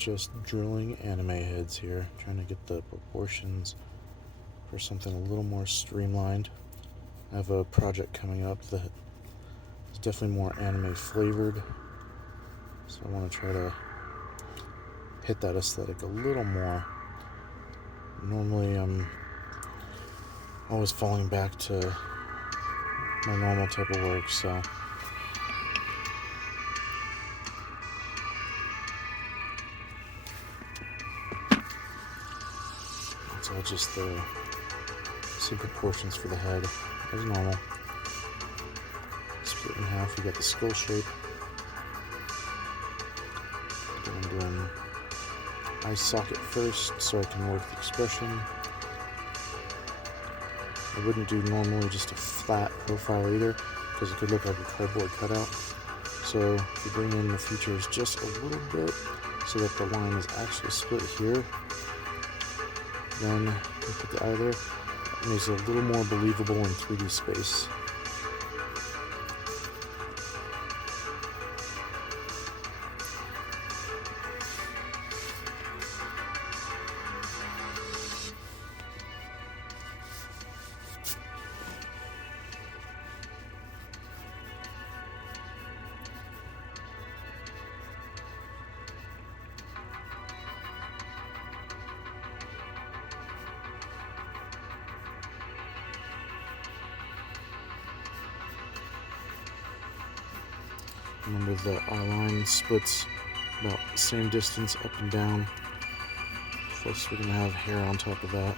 just drilling anime heads here, trying to get the proportions for something a little more streamlined. I have a project coming up that is definitely more anime flavored, so I want to try to hit that aesthetic a little more. Normally I'm always falling back to my normal type of work, so it's all just the same proportions for the head as normal. Split in half, you got the skull shape. I'm doing eye socket first so I can work the expression. I wouldn't do normally just a flat profile either, because it could look like a cardboard cutout. So if you bring in the features just a little bit so that the line is actually split here, then you put the eye there. It makes it a little more believable in 3D space. Remember, the eye line splits about the same distance up and down, plus we're going to have hair on top of that.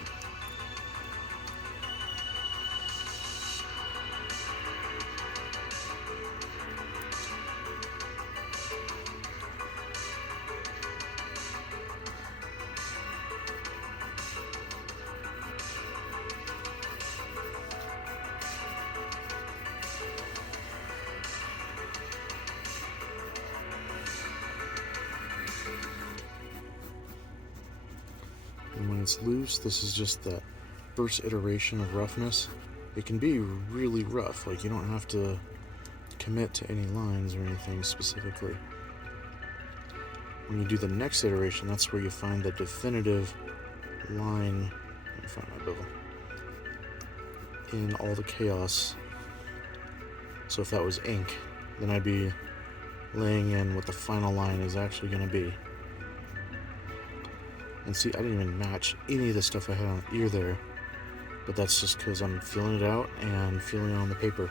And when it's loose, this is just that first iteration of roughness. It can be really rough, like you don't have to commit to any lines or anything specifically. When you do the next iteration, that's where you find the definitive line. Let me find my bevel. In all the chaos. So if that was ink, then I'd be laying in what the final line is actually going to be. And see, I didn't even match any of the stuff I had on ear there, but that's just because I'm feeling it out and feeling it on the paper.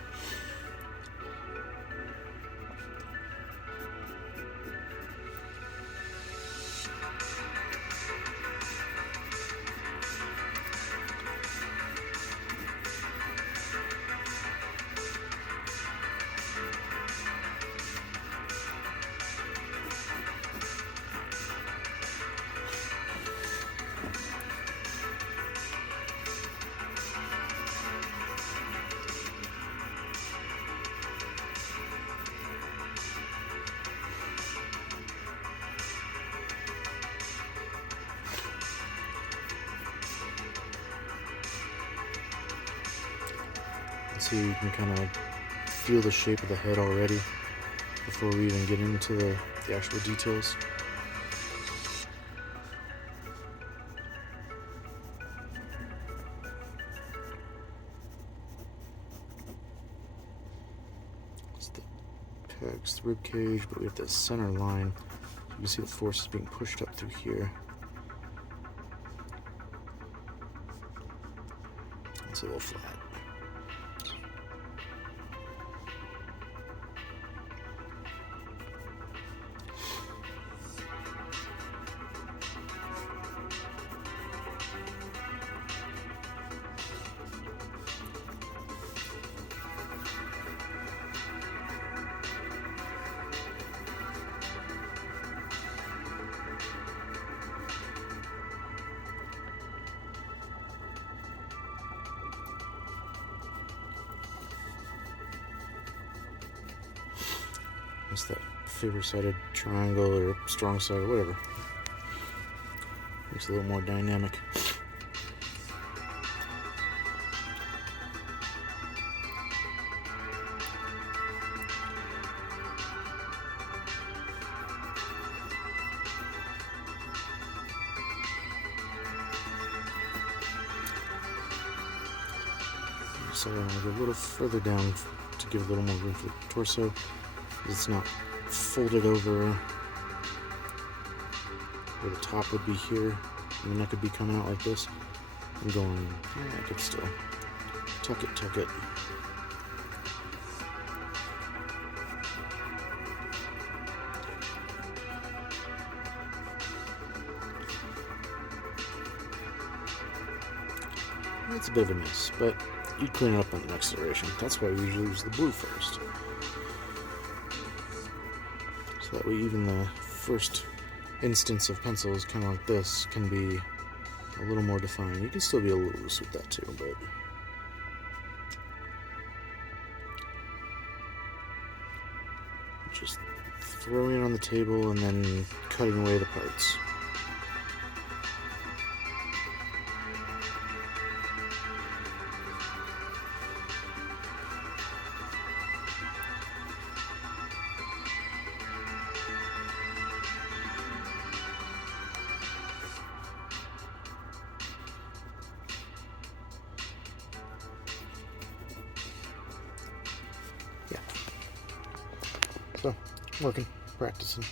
So you can kind of feel the shape of the head already before we even get into the actual details. It's the pecs, the rib cage, but we have the center line. You can see the force is being pushed up through here. It's a little flat. It's that favor-sided triangle or strong side or whatever. Makes it a little more dynamic. side. I'm going to go a little further down to give a little more room for the torso. It's not folded over where the top would be here, and the neck would be coming out like this. I'm going, yeah, I could still tuck it, tuck it. It's a bit of a mess, but you'd clean it up on the next iteration. That's why we usually use the blue first. So that way even the first instance of pencils, kind of like this, can be a little more defined. You can still be a little loose with that too, but just throwing it on the table and then cutting away the parts. Yeah. So, working, practicing.